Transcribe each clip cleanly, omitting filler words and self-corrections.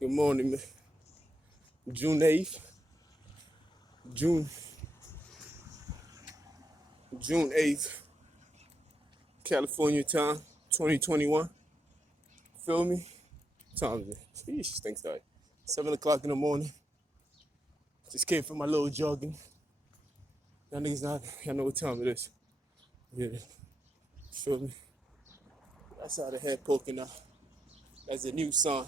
Good morning, man. June 8th, June, June 8th, California time, 2021. Feel me? Time is it? Sheesh, stinks like 7 o'clock in the morning. Just came from my little jogging. Y'all niggas y'all know what time it is. Yeah, feel me? That's how the head poking out. That's a new sign.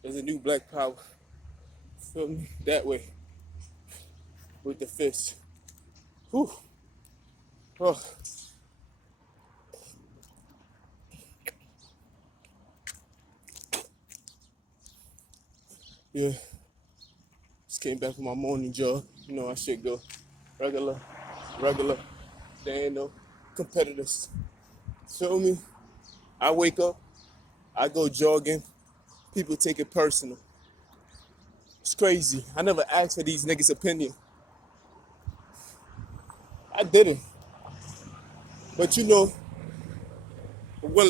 There's a new black power. Feel me? That way. With the fist. Whew. Oh. Yeah. Just came back from my morning jog. You know I should go regular. There ain't no competitors. Feel me? I wake up, I go jogging, people take it personal. It's crazy. I never asked for these niggas' opinion. I didn't. But you know, when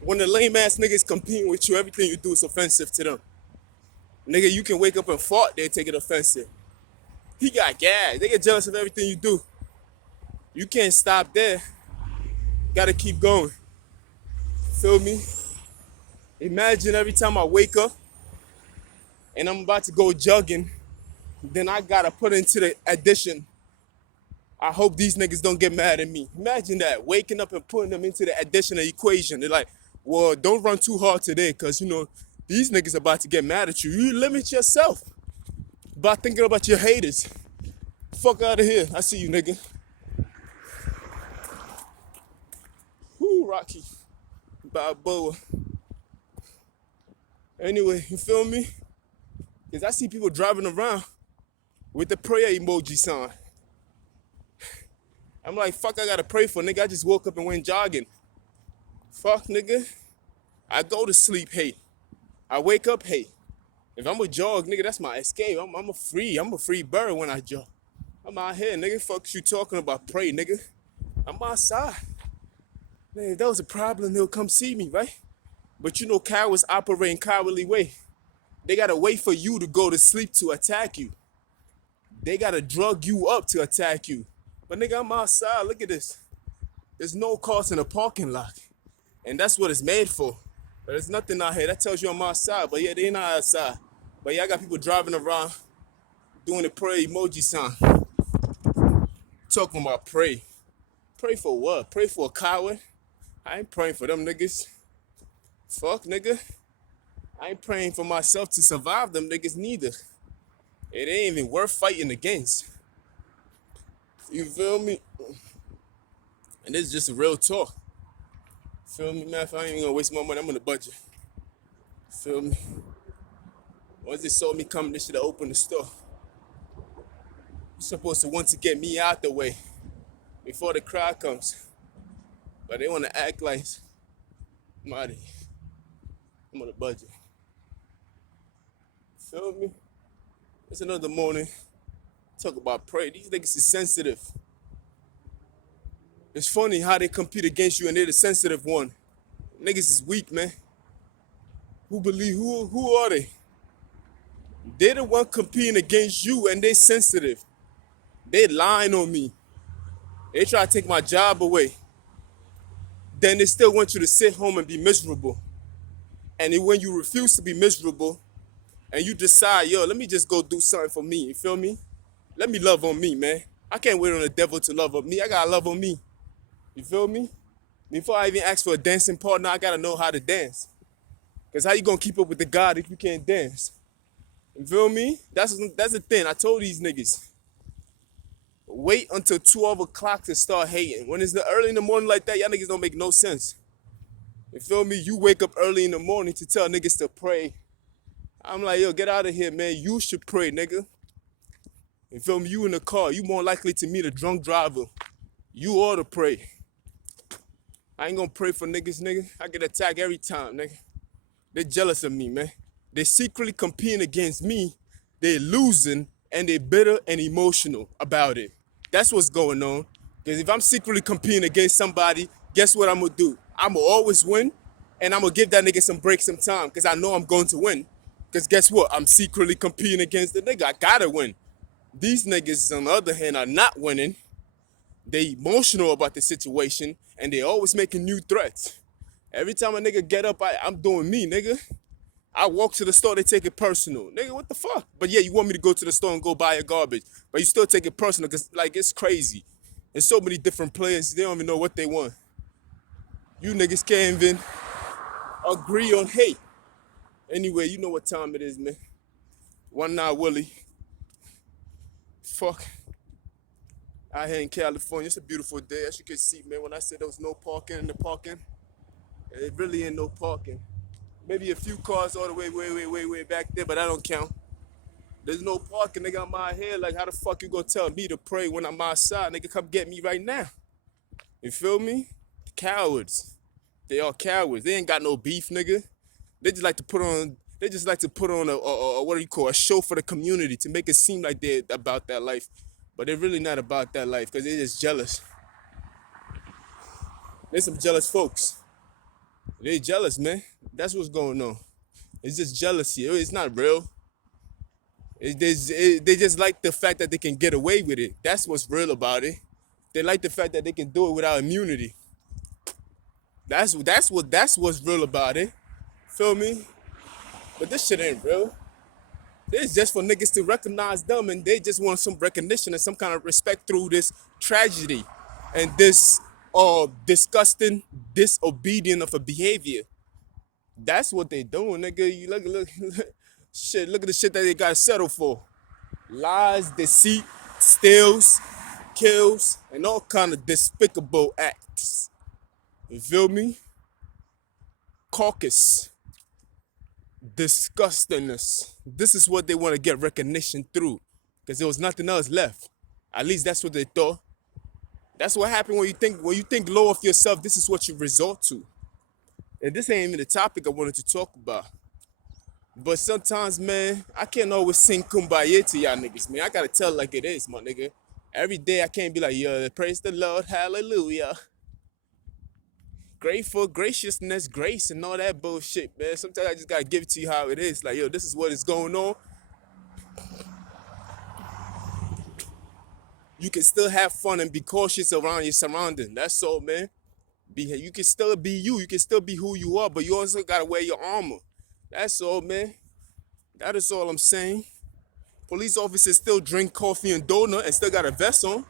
when the lame ass niggas competing with you, everything you do is offensive to them. Nigga, you can wake up and fart, they take it offensive. He got gas. They get jealous of everything you do. You can't stop there. Gotta keep going. Feel me? Imagine every time I wake up and I'm about to go jogging, then I gotta put into the addition. I hope these niggas don't get mad at me. Imagine that, waking up and putting them into the additional equation. They're like, well, don't run too hard today because, you know, these niggas about to get mad at you. You limit yourself by thinking about your haters. Fuck out of here. I see you, nigga. Whoo, Rocky. Balboa. Anyway, you feel me? Because I see people driving around with the prayer emoji sign. I'm like, fuck, I gotta pray for, nigga. I just woke up and went jogging. Fuck, nigga. I go to sleep, hate. I wake up, hate. If I'm a jog, nigga, that's my escape. I'm a free bird when I jog. I'm out here, nigga. Fuck you talking about pray, nigga. I'm outside. Man, if that was a problem, they'll come see me, right? But you know cowards operate in cowardly way. They gotta wait for you to go to sleep to attack you. They gotta drug you up to attack you. But nigga, I'm outside. Look at this. There's no cars in the parking lot. And that's what it's made for. But there's nothing out here. That tells you I'm outside. But yeah, they not outside. But yeah, I got people driving around doing the prayer emoji sign. Talking about pray. Pray for what? Pray for a coward? I ain't praying for them niggas. Fuck, nigga. I ain't praying for myself to survive them niggas neither. It ain't even worth fighting against. You feel me? And this is just a real talk. Feel me, man? If I ain't even gonna waste my money, I'm on the budget. Feel me? Once they saw me coming, they should have opened the store. You're supposed to want to get me out the way before the crowd comes. But they want to act like I'm out of here. I'm on a budget. Feel me? It's another morning. Talk about pray. These niggas is sensitive. It's funny how they compete against you and they're the sensitive one. Niggas is weak, man. Who are they? They're the one competing against you and they sensitive. They lying on me. They try to take my job away. Then they still want you to sit home and be miserable. And when you refuse to be miserable and you decide, yo, let me just go do something for me, you feel me? Let me love on me, man. I can't wait on the devil to love on me. I gotta love on me. You feel me? Before I even ask for a dancing partner, I gotta know how to dance. Because how you gonna keep up with the God if you can't dance? You feel me? That's the thing. I told these niggas. Wait until 12 o'clock to start hating. When it's early in the morning like that, y'all niggas don't make no sense. You feel me? You wake up early in the morning to tell niggas to pray. I'm like, yo, get out of here, man. You should pray, nigga. You feel me? You in the car. You more likely to meet a drunk driver. You ought to pray. I ain't gonna pray for niggas, nigga. I get attacked every time, nigga. They jealous of me, man. They secretly competing against me. They losing and they bitter and emotional about it. That's what's going on. Because if I'm secretly competing against somebody, guess what I'm gonna do? I'm gonna always win And I'm gonna give that nigga some break some time because I know I'm going to win. Because guess what? I'm secretly competing against the nigga. I gotta win. These niggas, on the other hand, are not winning. They emotional about the situation and they always making new threats. Every time a nigga get up, I'm doing me, nigga. I walk to the store, they take it personal. Nigga, what the fuck? But yeah, you want me to go to the store and go buy your garbage. But you still take it personal because, like, it's crazy. There's so many different players, they don't even know what they want. You niggas can't even agree on hate. Anyway, you know what time it is, man. One night Willie. Fuck. Out here in California, it's a beautiful day. As you can see, man, when I said there was no parking in the parking, it really ain't no parking. Maybe a few cars all the way back there, but that don't count. There's no parking, nigga. I'm out here. Like, how the fuck you gonna tell me to pray when I'm outside? Nigga, come get me right now. You feel me? Cowards. They are cowards. They ain't got no beef, nigga. They just like to put on. They just like to put on a what do you call a show for the community to make it seem like they're about that life, but they're really not about that life because they're just jealous. There's some jealous folks. They're jealous, man. That's what's going on. It's just jealousy. It's not real. They just like the fact that they can get away with it. That's what's real about it. They like the fact that they can do it without immunity. That's what's real about it. Feel me? But this shit ain't real. It's just for niggas to recognize them and they just want some recognition and some kind of respect through this tragedy and this disgusting disobedient of a behavior. That's what they doing, nigga. You look, shit, look at the shit that they gotta settle for. Lies, deceit, steals, kills, and all kind of despicable acts. You feel me? Caucus. Disgustingness. This is what they want to get recognition through. Because there was nothing else left. At least that's what they thought. That's what happened when you think low of yourself, this is what you resort to. And this ain't even the topic I wanted to talk about. But sometimes, man, I can't always sing kumbaya to y'all niggas, man. I gotta tell it like it is, my nigga. Every day I can't be like, yo, praise the Lord, hallelujah. Grateful, graciousness, grace, and all that bullshit, man. Sometimes I just gotta give it to you how it is. Like, yo, this is what is going on. You can still have fun and be cautious around your surroundings. That's all, man. You can still be you. You can still be who you are, but you also gotta wear your armor. That's all, man. That is all I'm saying. Police officers still drink coffee and donut and still got a vest on.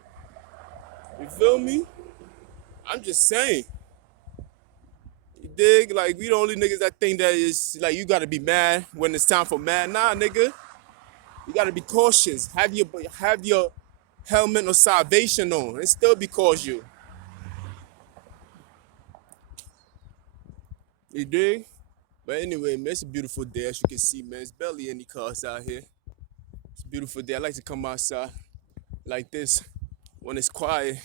You feel me? I'm just saying. You dig? Like, we the only niggas that think that is like you gotta be mad when it's time for mad. Nah, nigga. You gotta be cautious. Have your helmet or salvation on and still be cautious. You dig? But anyway, man, it's a beautiful day. As you can see, man, it's barely any cars out here. It's a beautiful day. I like to come outside like this when it's quiet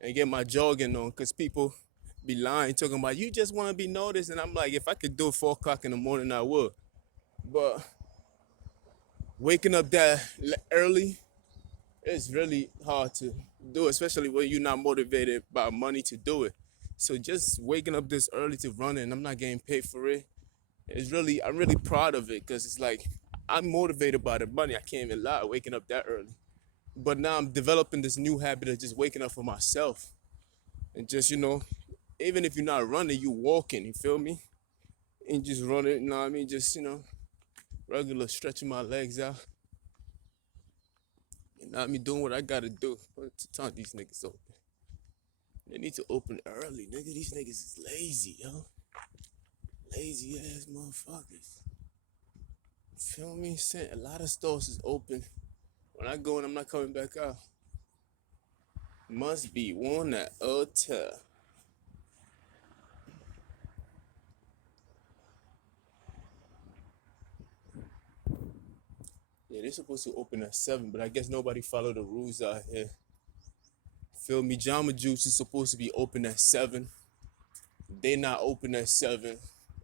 and get my jogging on because people be lying, talking about you just want to be noticed. And I'm like, if I could do it 4 o'clock in the morning, I would. But waking up that early, it's really hard to do, especially when you're not motivated by money to do it. So just waking up this early to run and I'm not getting paid for it, I'm really proud of it because it's like I'm motivated by the money. I can't even lie, waking up that early. But now I'm developing this new habit of just waking up for myself and just, even if you're not running, you walking, you feel me? And just running, you know what I mean? Just, regular stretching my legs out. You know what I mean? Doing what I gotta do. What time these niggas open? They need to open early, nigga. These niggas is lazy, yo. Lazy ass motherfuckers. Feel me? A lot of stores is open. When I go in, I'm not coming back out. Must be one at hotel. Yeah, they're supposed to open at 7, but I guess nobody followed the rules out here. Feel me? Jamba Juice is supposed to be open at 7. They not open at 7.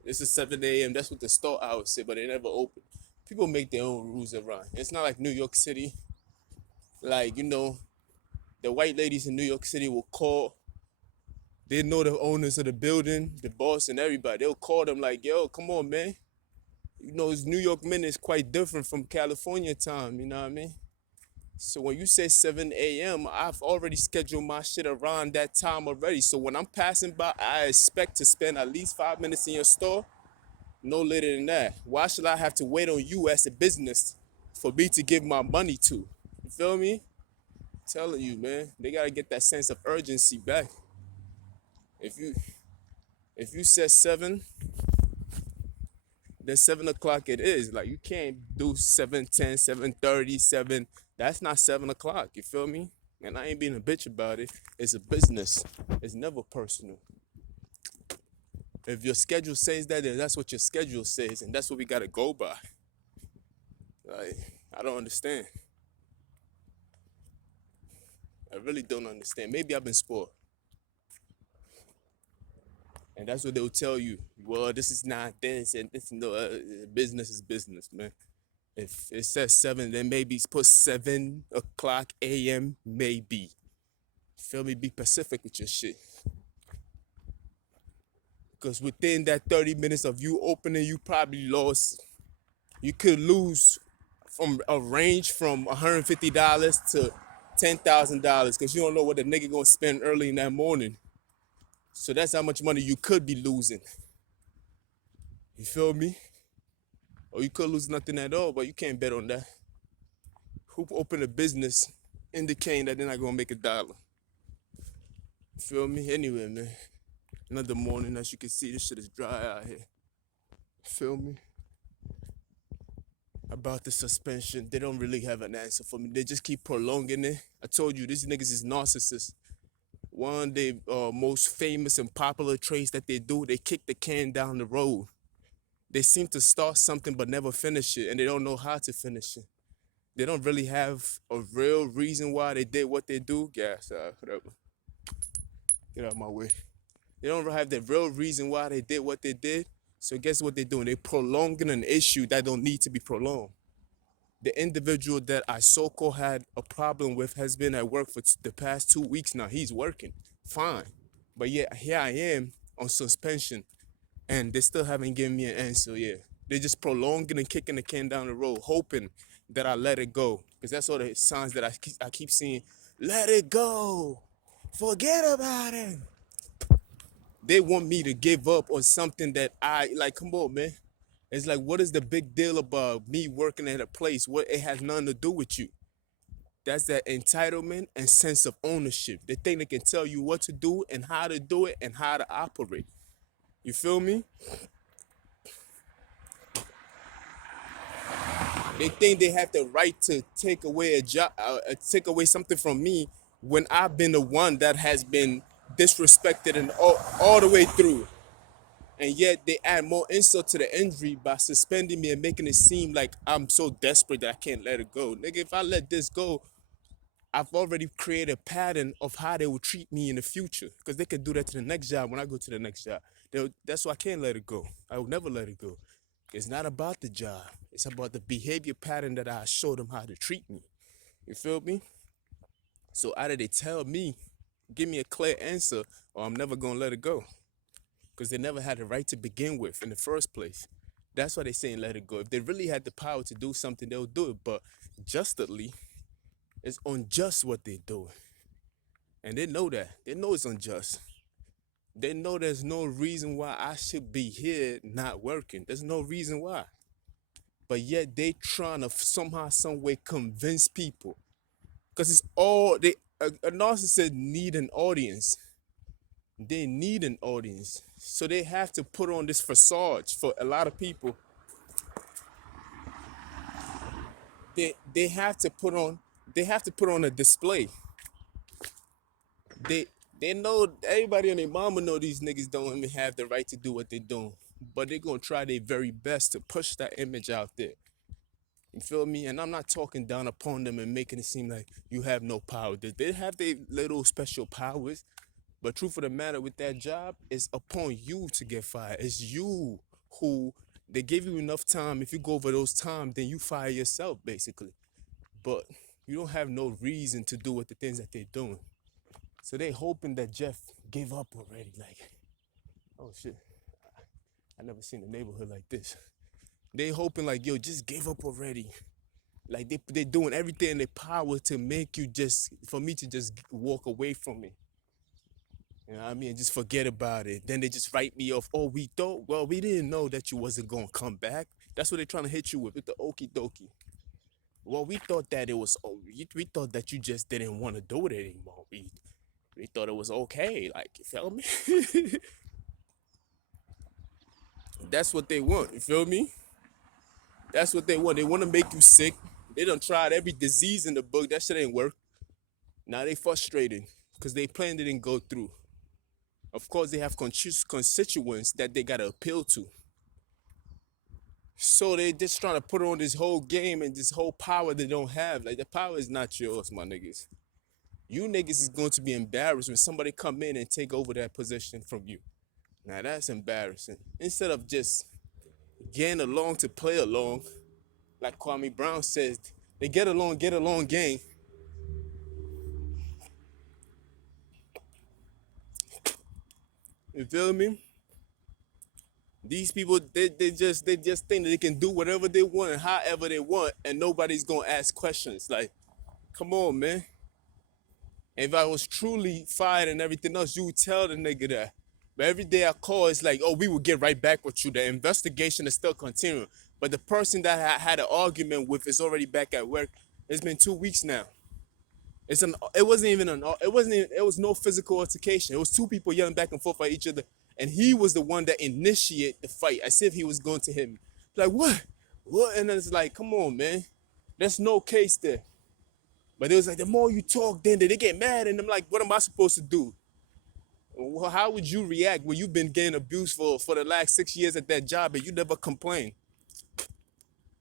This is 7 a.m. That's what the store hours say, but they never open. People make their own rules around. It's not like New York City. Like, the white ladies in New York City will call They know the owners of the building, the boss, and everybody. They'll call them like, yo, come on, man. You know, it's New York minute is quite different from California time, you know what I mean? So when you say 7 a.m., I've already scheduled my shit around that time already. So when I'm passing by, I expect to spend at least 5 minutes in your store, no later than that. Why should I have to wait on you as a business for me to give my money to? You feel me? I'm telling you, man, they gotta get that sense of urgency back. If you if you said 7, then 7 o'clock it is. Like you can't do 7:10, 7:30, 7. That's not 7 o'clock. You feel me? And I ain't being a bitch about it. It's a business. It's never personal. If your schedule says that, then that's what your schedule says, and that's what we gotta go by. Like I don't understand. I really don't understand. Maybe I've been spoiled, and that's what they'll tell you. Well, this is not this, and this no business is business, man. If it says 7, then maybe put 7 o'clock a.m. Maybe. Feel me? Be specific with your shit. Because within that 30 minutes of you opening, you probably lost. You could lose from a range from $150 to $10,000 because you don't know what the nigga gonna spend early in that morning. So that's how much money you could be losing. You feel me? Or you could lose nothing at all, but you can't bet on that. Who open a business indicating that they're not gonna make $1? You feel me? Anyway, man. Another morning, as you can see, this shit is dry out here. Feel me? About the suspension, they don't really have an answer for me. They just keep prolonging it. I told you, these niggas is narcissists. One of the most famous and popular traits that they do, they kick the can down the road. They seem to start something but never finish it, and they don't know how to finish it. They don't really have a real reason why they did what they do. Gas, whatever. Get out of my way. They don't have the real reason why they did what they did. So guess what they're doing? They're prolonging an issue that don't need to be prolonged. The individual that I so-called had a problem with has been at work for the past 2 weeks now. He's working fine. But yet here I am on suspension and they still haven't given me an answer yet. They're just prolonging and kicking the can down the road, hoping that I let it go. Because that's all the signs that I keep seeing. Let it go. Forget about it. They want me to give up on something that I like. Come on, man. It's like, what is the big deal about me working at a place where it has nothing to do with you? That's that entitlement and sense of ownership. They think they can tell you what to do and how to do it and how to operate. You feel me? They think they have the right to take away a job, take away something from me when I've been the one that has been disrespected and all the way through. And yet they add more insult to the injury by suspending me and making it seem like I'm so desperate that I can't let it go. Nigga, if I let this go, I've already created a pattern of how they will treat me in the future. Because they can do that to the next job when I go to the next job. That's why I can't let it go. I will never let it go. It's not about the job. It's about the behavior pattern that I show them how to treat me. You feel me? So either they tell me, give me a clear answer, or I'm never going to let it go. Because they never had the right to begin with in the first place. That's why they saying let it go. If they really had the power to do something, they'll do it. But justly, it's unjust what they're doing. And they know that. They know it's unjust. They know there's no reason why I should be here not working. There's no reason why. But yet they trying to somehow, some way convince people. Because it's all, a narcissist need an audience. They need an audience. So they have to put on this facade for a lot of people. They have to put on a display. They know, everybody and their mama know these niggas don't even have the right to do what they're doing. But they're gonna try their very best to push that image out there. You feel me? And I'm not talking down upon them and making it seem like you have no power. They have their little special powers. But truth of the matter with that job is upon you to get fired. It's you who, they give you enough time. If you go over those times, then you fire yourself, basically. But you don't have no reason to do what the things that they're doing. So they hoping that Jeff give up already. Like, oh shit, I never seen a neighborhood like this. They hoping like, yo, just give up already. Like they doing everything in their power to make you just, for me to just walk away from it. You know what I mean? Just forget about it. Then they just write me off. Oh, we thought, well, we didn't know that you wasn't gonna come back. That's what they're trying to hit you with the okie dokie. Well, we thought that it was, oh, we thought that you just didn't want to do it anymore. We thought it was okay. Like, you feel me? That's what they want. You feel me? That's what they want. They want to make you sick. They done tried every disease in the book. That shit ain't work. Now they frustrated because they plan didn't go through. Of course, they have constituents that they gotta appeal to. So they just trying to put on this whole game and this whole power they don't have. Like the power is not yours, my niggas. You niggas is going to be embarrassed when somebody come in and take over that position from you. Now that's embarrassing. Instead of just getting along to play along, like Kwame Brown says, they get along gang. You feel me? These people, they just think that they can do whatever they want and however they want, and nobody's gonna ask questions. Like, come on, man. If I was truly fired and everything else, you would tell the nigga that. But every day I call, it's like, oh, we will get right back with you. The investigation is still continuing. But the person that I had an argument with is already back at work. It's been 2 weeks now. It wasn't even it was no physical altercation. It was two people yelling back and forth at each other. And he was the one that initiated the fight, as if he was going to hit me. Like, what? What? And it's like, come on, man. There's no case there. But it was like, the more you talk, then they get mad. And I'm like, what am I supposed to do? Well, how would you react when you've been getting abused for the last 6 years at that job and you never complained?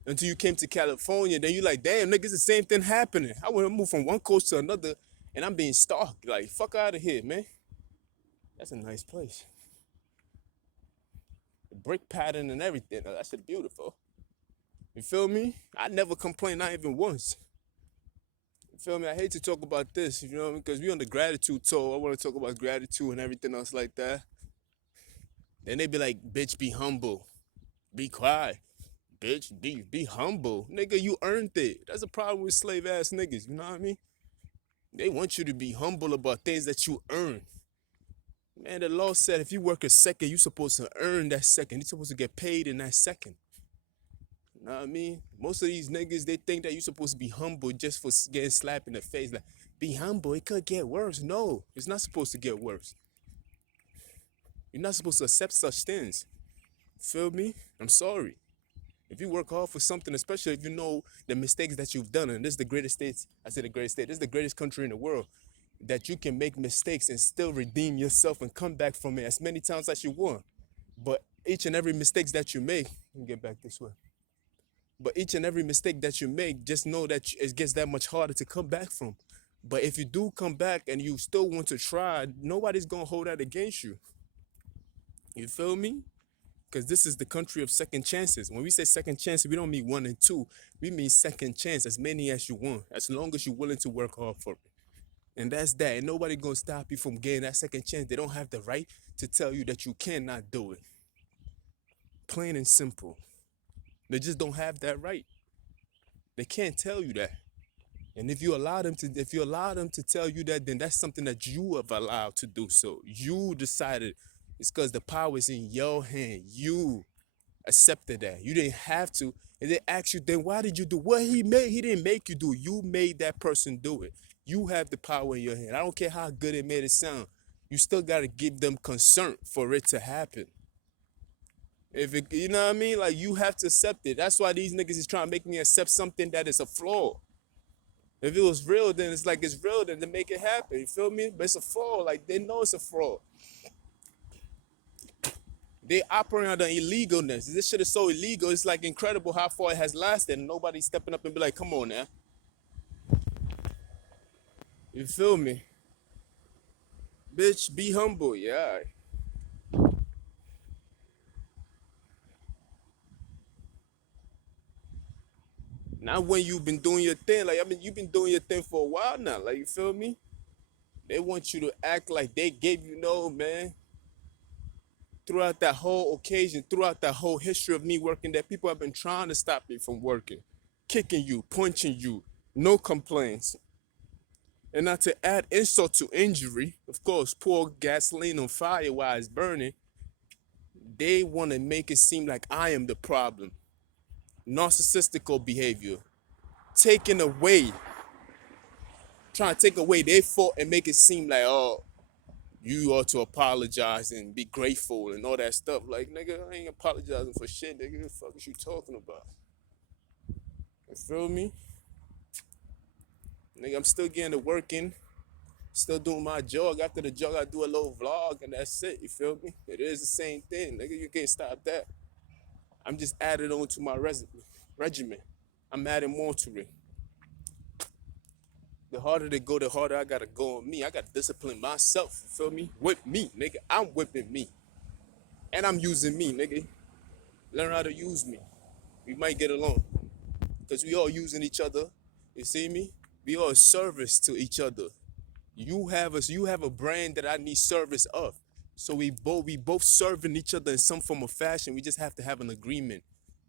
Until you came to California, then you're like, damn, nigga, it's the same thing happening. I want to move from one coast to another, and I'm being stalked. Like, fuck out of here, man. That's a nice place. The brick pattern and everything, that shit beautiful. You feel me? I never complained, not even once. You feel me? I hate to talk about this, you know, because we on the gratitude tour. I want to talk about gratitude and everything else like that. Then they be like, bitch, be humble. Be quiet. Bitch, be humble. Nigga, you earned it. That's a problem with slave ass niggas, you know what I mean? They want you to be humble about things that you earn. Man, the law said if you work a second, you're supposed to earn that second. You're supposed to get paid in that second. You know what I mean? Most of these niggas, they think that you're supposed to be humble just for getting slapped in the face. Like, be humble, it could get worse. No, it's not supposed to get worse. You're not supposed to accept such things. Feel me? I'm sorry. If you work hard for something, especially if you know the mistakes that you've done, and this is the greatest state, I say the greatest state, this is the greatest country in the world, that you can make mistakes and still redeem yourself and come back from it as many times as you want. But each and every mistake that you make, let me get back this way. But each and every mistake that you make, just know that it gets that much harder to come back from. But if you do come back and you still want to try, nobody's going to hold that against you. You feel me? Because this is the country of second chances. When we say second chance, we don't mean 1 and 2. We mean second chance, as many as you want, as long as you're willing to work hard for it. And that's that. And nobody going to stop you from getting that second chance. They don't have the right to tell you that you cannot do it. Plain and simple. They just don't have that right. They can't tell you that. And if you allow them to tell you that, then that's something that you have allowed to do so. You decided. It's because the power is in your hand. You accepted that. You didn't have to. And they ask you, then why did you do what he made? He didn't make you do. You made that person do it. You have the power in your hand. I don't care how good it made it sound. You still got to give them concern for it to happen. If it, you know what I mean? Like, you have to accept it. That's why these niggas is trying to make me accept something that is a flaw. If it was real, then it's like it's real, then to make it happen. You feel me? But it's a flaw. Like, they know it's a fraud. They operate on the illegalness. This shit is so illegal. It's like incredible how far it has lasted. And nobody's stepping up and be like, come on now. You feel me? Bitch, be humble. Yeah. Not when you've been doing your thing. Like, I mean, you've been doing your thing for a while now. Like, you feel me? They want you to act like they gave you no, man. Throughout that whole occasion, throughout that whole history of me working there, people have been trying to stop me from working, kicking you, punching you, no complaints. And not to add insult to injury, of course, pour gasoline on fire while it's burning, they want to make it seem like I am the problem. Narcissistical behavior, taking away, trying to take away their fault and make it seem like, oh, you ought to apologize and be grateful and all that stuff. Like, nigga, I ain't apologizing for shit, nigga. What the fuck is you talking about? You feel me? Nigga, I'm still getting to working, still doing my jog. After the jog, I do a little vlog and that's it. You feel me? It is the same thing, nigga. You can't stop that. I'm just adding on to my regimen. I'm adding more to it. The harder they go, the harder I gotta go on me. I gotta discipline myself. You feel me? Whip me, nigga. I'm whipping me. And I'm using me, nigga. Learn how to use me. We might get along. Because we all using each other. You see me? We all service to each other. You have a brand that I need service of. So we both serving each other in some form of fashion. We just have to have an agreement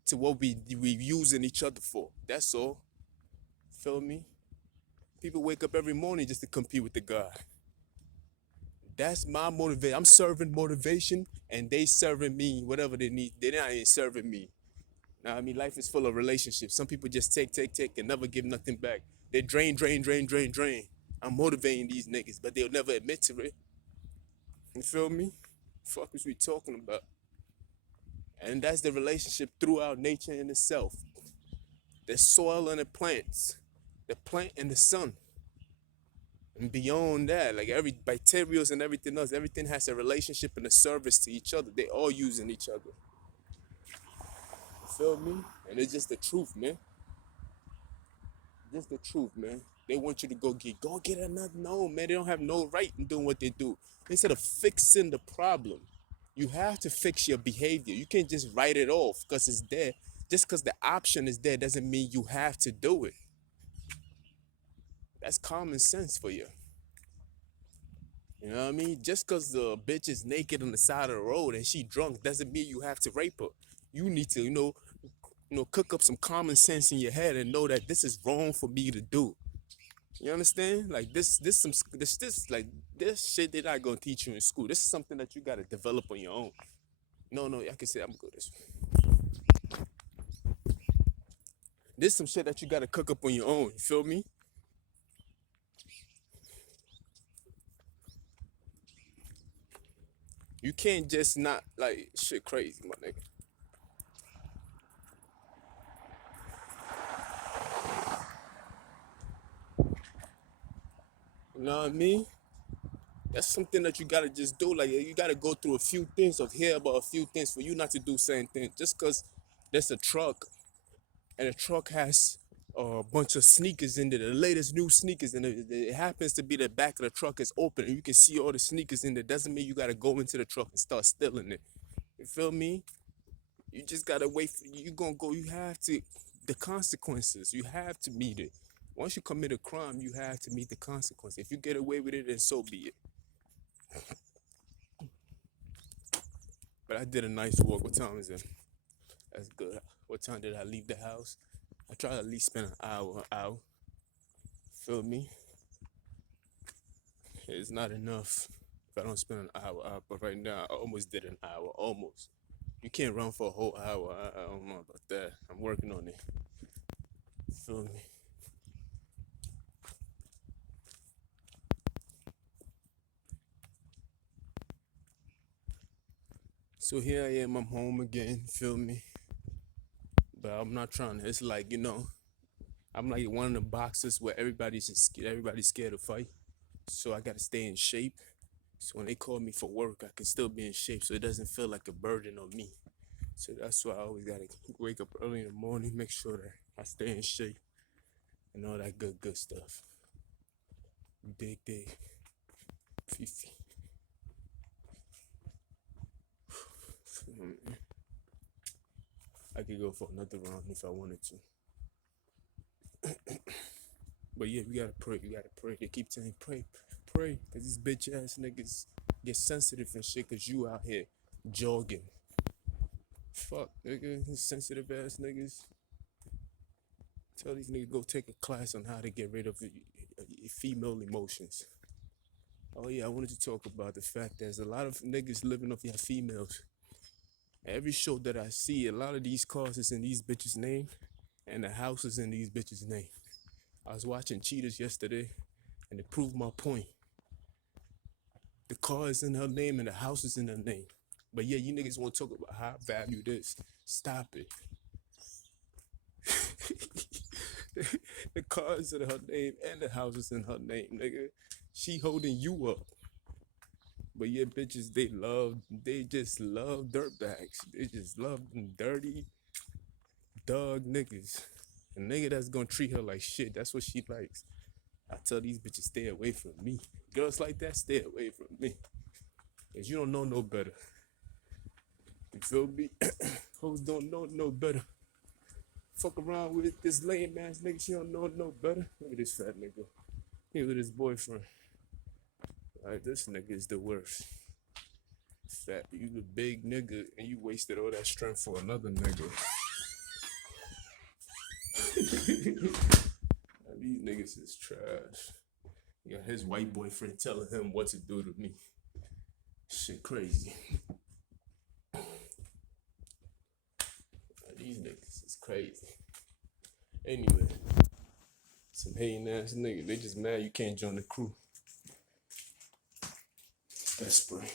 to what we using each other for. That's all. Feel me? People wake up every morning just to compete with the God. That's my motivation. I'm serving motivation and they serving me whatever they need. They're not even serving me. Now, I mean, life is full of relationships. Some people just take, and never give nothing back. They drain, drain, drain, drain, drain. I'm motivating these niggas, but they'll never admit to it. You feel me? Fuck is we talking about? And that's the relationship throughout nature in itself. The soil and the plants, the plant and the sun. And beyond that, like every bacterials and everything else, everything has a relationship and a service to each other. They all using each other. You feel me? And it's just the truth, man. Just the truth, man. They want you to go get another. No, man, they don't have no right in doing what they do. Instead of fixing the problem, you have to fix your behavior. You can't just write it off because it's there. Just because the option is there doesn't mean you have to do it. That's common sense for you. You know what I mean? Just because the bitch is naked on the side of the road and she drunk doesn't mean you have to rape her. You need to, cook up some common sense in your head and know that this is wrong for me to do. You understand? Like this shit they're not gonna teach you in school. This is something that you gotta develop on your own. No, I can say I'm good this way. This is some shit that you gotta cook up on your own. You feel me? You can't just not like shit crazy, my nigga. You know what I mean? That's something that you gotta just do. Like you gotta go through a few things or hear about a few things for you not to do certain things. Just cause there's a truck and the truck has a bunch of sneakers in there, the latest new sneakers, and it happens to be the back of the truck is open and you can see all the sneakers in there. Doesn't mean you gotta go into the truck and start stealing it. You feel me? You just gotta wait for you gonna go. You have to the consequences. You have to meet it. Once you commit a crime, you have to meet the consequence. If you get away with it, then so be it. But I did a nice walk. What time is it? That's good. What time did I leave the house? I try to at least spend an hour. Feel me? It's not enough if I don't spend an hour out. But right now, I almost did an hour. Almost. You can't run for a whole hour. I don't know about that. I'm working on it. Feel me? So here I am. I'm home again. Feel me? But I'm not trying to. It's like, I'm like one of the boxers where everybody's scared to fight. So I gotta stay in shape. So when they call me for work, I can still be in shape so it doesn't feel like a burden on me. So that's why I always gotta wake up early in the morning, make sure that I stay in shape and all that good stuff. Big day. Fifi. I could go for another round if I wanted to. But yeah, we gotta pray. You gotta pray. They keep saying pray, pray because these bitch ass niggas get sensitive and shit because you out here jogging. Fuck, nigga, these sensitive ass niggas. Tell these niggas go take a class on how to get rid of female emotions. Oh yeah, I wanted to talk about the fact there's a lot of niggas living off your females. Every show that I see, a lot of these cars is in these bitches' name, and the house is in these bitches' name. I was watching Cheaters yesterday, and it proved my point. The car is in her name, and the house is in her name. But yeah, you niggas want to talk about how I value this. Stop it. The car is in her name, and the house is in her name, nigga. She holding you up. But yeah, bitches, they just love dirtbags. They just love them dirty, dog niggas. A nigga that's gonna treat her like shit. That's what she likes. I tell these bitches, stay away from me. Girls like that, stay away from me. Cause you don't know no better. You feel me? Hoes don't know no better. Fuck around with this lame ass nigga, she don't know no better. Look at this fat nigga. Here with his boyfriend. Alright, this nigga is the worst. Fat, you the big nigga and you wasted all that strength for another nigga. These niggas is trash. You got his white boyfriend telling him what to do to me. Shit crazy. These niggas is crazy. Anyway, some hating ass niggas. They just mad you can't join the crew. That's spray.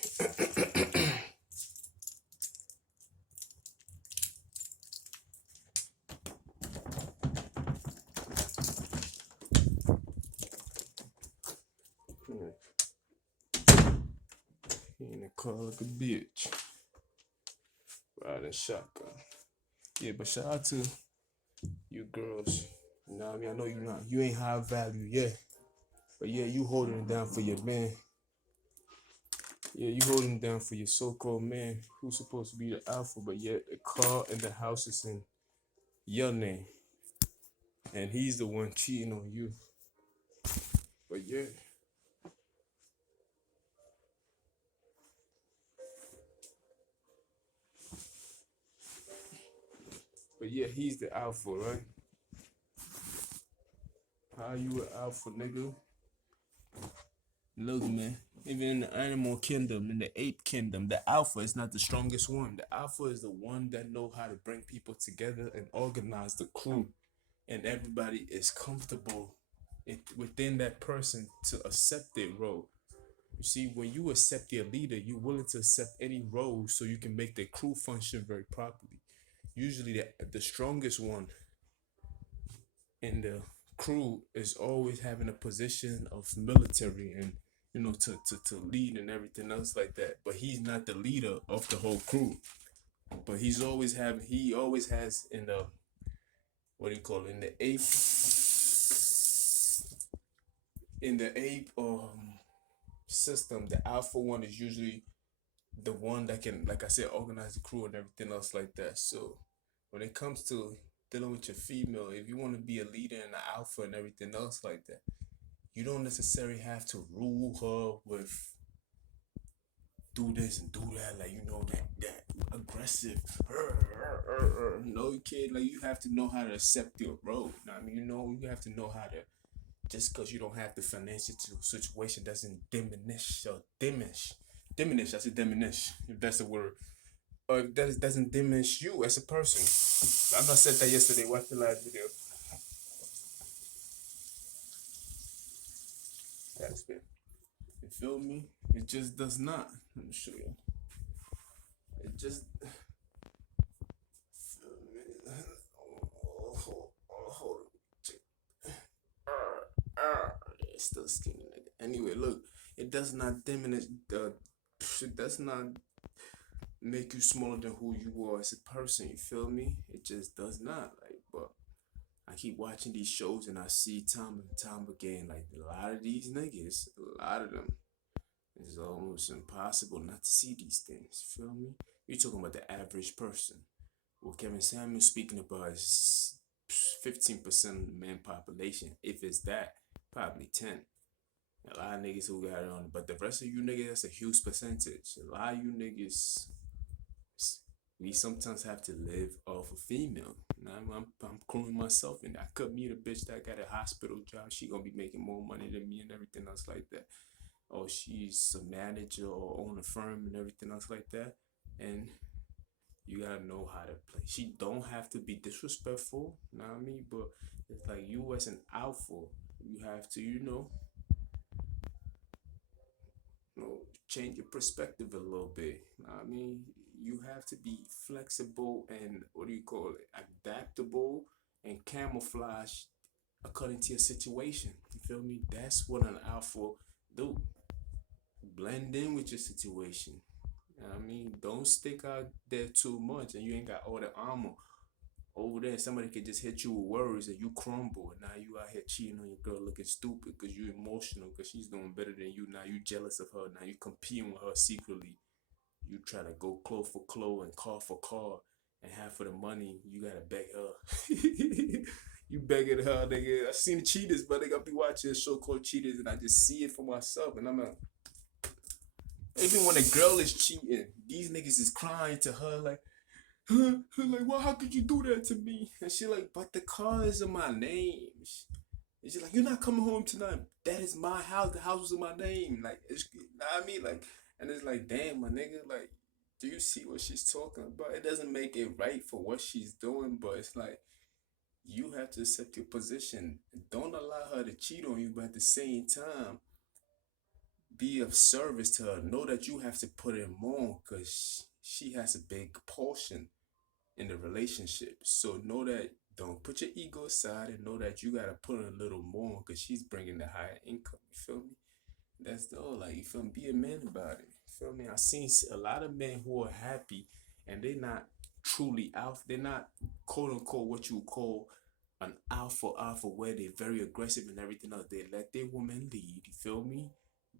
He in the car like a bitch. Riding shotgun. Yeah, but shout out to you girls. You know what I mean? I know you ain't high value yet. But yeah, you holding it down for your man. Yeah, you holding it down for your so-called man who's supposed to be the alpha, but yet the car and the house is in your name. And he's the one cheating on you. But yeah. But yeah, he's the alpha, right? How you an alpha, nigga? Look, man. Even in the animal kingdom, in the ape kingdom, the alpha is not the strongest one. The alpha is the one that know how to bring people together and organize the crew. And everybody is comfortable within that person to accept their role. You see, when you accept your leader, you're willing to accept any role so you can make the crew function very properly. Usually the strongest one in the crew is always having a position of military and to lead and everything else like that. But he's not the leader of the whole crew. But he always has in the what do you call it, in the ape system, the alpha one is usually the one that can, like I said, organize the crew and everything else like that. So when it comes to dealing with your female, if you want to be a leader and an alpha and everything else like that, you don't necessarily have to rule her with do this and do that, like that aggressive. No, you can't. Like you have to know how to accept your role. I mean, you have to know how to. Just because you don't have the financial situation doesn't diminish. I said diminish, if that's the word. Or if that doesn't diminish you as a person. I know I said that yesterday. Watch the last video. That's it. You feel me? It just does not. Let me show you. It just. Hold it's still skinny, nigga. Anyway, look, it does not diminish the. It does not make you smaller than who you are as a person. You feel me? It just does not. Like, but I keep watching these shows and I see time and time again, like a lot of these niggas, a lot of them, it's almost impossible not to see these things. Feel me? You're talking about the average person. What Kevin Samuel's speaking about is 15% of the man population. If it's that, probably 10. A lot of niggas who got it on, but the rest of you niggas, that's a huge percentage. A lot of you niggas, we sometimes have to live off a female. Now I'm including myself in that. I could meet a bitch that got a hospital job. She gonna be making more money than me and everything else like that. Or she's a manager or own a firm and everything else like that. And you gotta know how to play. She don't have to be disrespectful, you know what I mean? But it's like you as an alpha, you have to, change your perspective a little bit. You know what I mean? You have to be flexible and what do you call it? Adaptable and camouflage according to your situation. You feel me? That's what an alpha do. Blend in with your situation. You know what I mean? Don't stick out there too much and you ain't got all the armor. Over there, somebody could just hit you with words and you crumble. And now you out here cheating on your girl looking stupid because you emotional because she's doing better than you. Now you jealous of her. Now you competing with her secretly. You try to go clo for clo and car for car and half for the money. You gotta beg her. You begging her, nigga. I seen Cheaters, but they gotta be watching a show called Cheaters and I just see it for myself. And I'm like, even when a girl is cheating, these niggas is crying to her like, like, well, how could you do that to me? And she like, but the car is in my name. And she's like, you're not coming home tonight. That is my house. The house is in my name. Like, you know what I mean? Like, and it's like, damn, my nigga, like, do you see what she's talking about? It doesn't make it right for what she's doing, but it's like, you have to accept your position. Don't allow her to cheat on you, but at the same time, be of service to her. Know that you have to put in more because she has a big portion in the relationship. So know that don't put your ego aside and know that you gotta put in a little more because she's bringing the higher income. You feel me? That's the whole like you feel me? Be a man about it. You feel me? I've seen a lot of men who are happy and they're not truly alpha. They're not quote unquote what you would call an alpha where they're very aggressive and everything else. They let their woman lead. You feel me?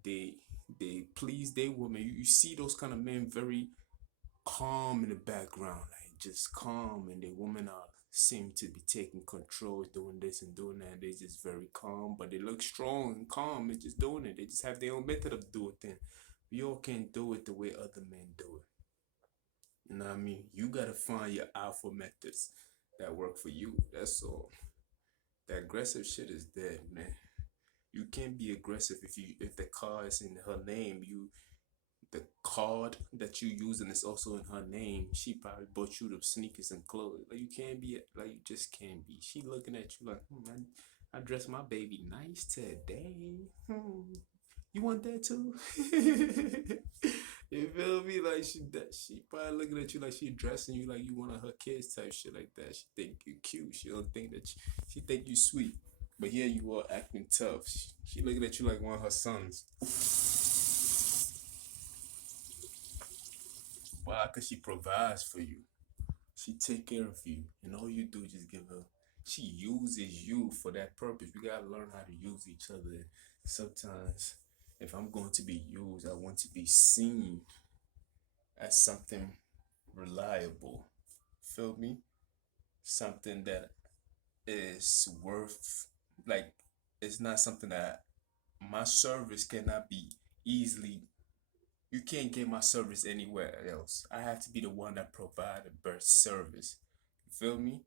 They they please their woman. You see those kind of men very calm in the background, like just calm, and the women are seem to be taking control, doing this and doing that. They just very calm, but they look strong and calm and just doing it. They just have their own method of doing things. We all can't do it the way other men do it. You know what I mean? You gotta find your alpha methods that work for you. That's all. That aggressive shit is dead, man. You can't be aggressive if the car is in her name. The card that you using is also in her name. She probably bought you the sneakers and clothes. Like you can't be like you just can't be. She looking at you like, I dressed my baby nice today. You want that too? You feel me? Like she probably looking at you like she dressing you like you one of her kids type shit like that. She think you cute. She don't think that she think you sweet. But here you are acting tough. She looking at you like one of her sons. Why? Because she provides for you. She take care of you. And all you do is just give her. She uses you for that purpose. We gotta learn how to use each other. Sometimes, if I'm going to be used, I want to be seen as something reliable. Feel me? Something that is worth, like, it's not something that my service cannot be easily you can't get my service anywhere else. I have to be the one that provide the best service. You feel me?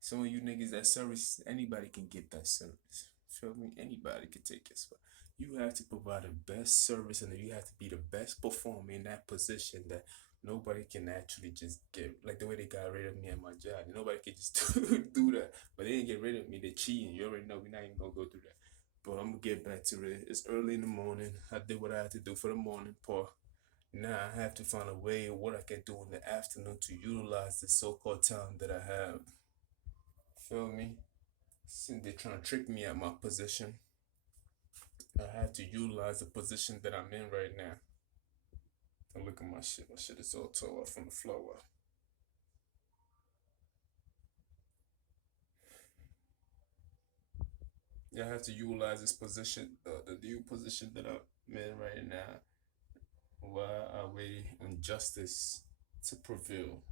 Some of you niggas that service, anybody can get that service. Feel me? Anybody can take it. So you have to provide the best service and you have to be the best performer in that position that nobody can actually just get like the way they got rid of me at my job. Nobody can just do that. But they didn't get rid of me. They cheating. You already know we're not even gonna go through that. But I'm gonna get back to it. It's early in the morning. I did what I had to do for the morning part. Now I have to find a way of what I can do in the afternoon to utilize the so-called time that I have. Feel me? Since they're trying to trick me at my position, I have to utilize the position that I'm in right now. And look at my shit. My shit is all tore up from the floor up. Yeah, I have to utilize this position, the new position that I'm in right now, while I wait on justice to prevail.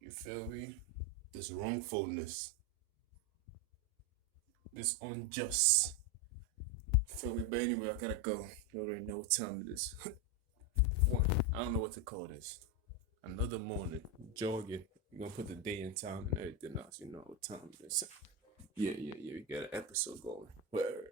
You feel me? This wrongfulness, this unjust Feel me? But anyway, I gotta go. You already know what time it is. One. I don't know what to call this. Another morning, jogging. We're gonna put the day and time and everything else. You know what time it is. Yeah. We got an episode going. Word.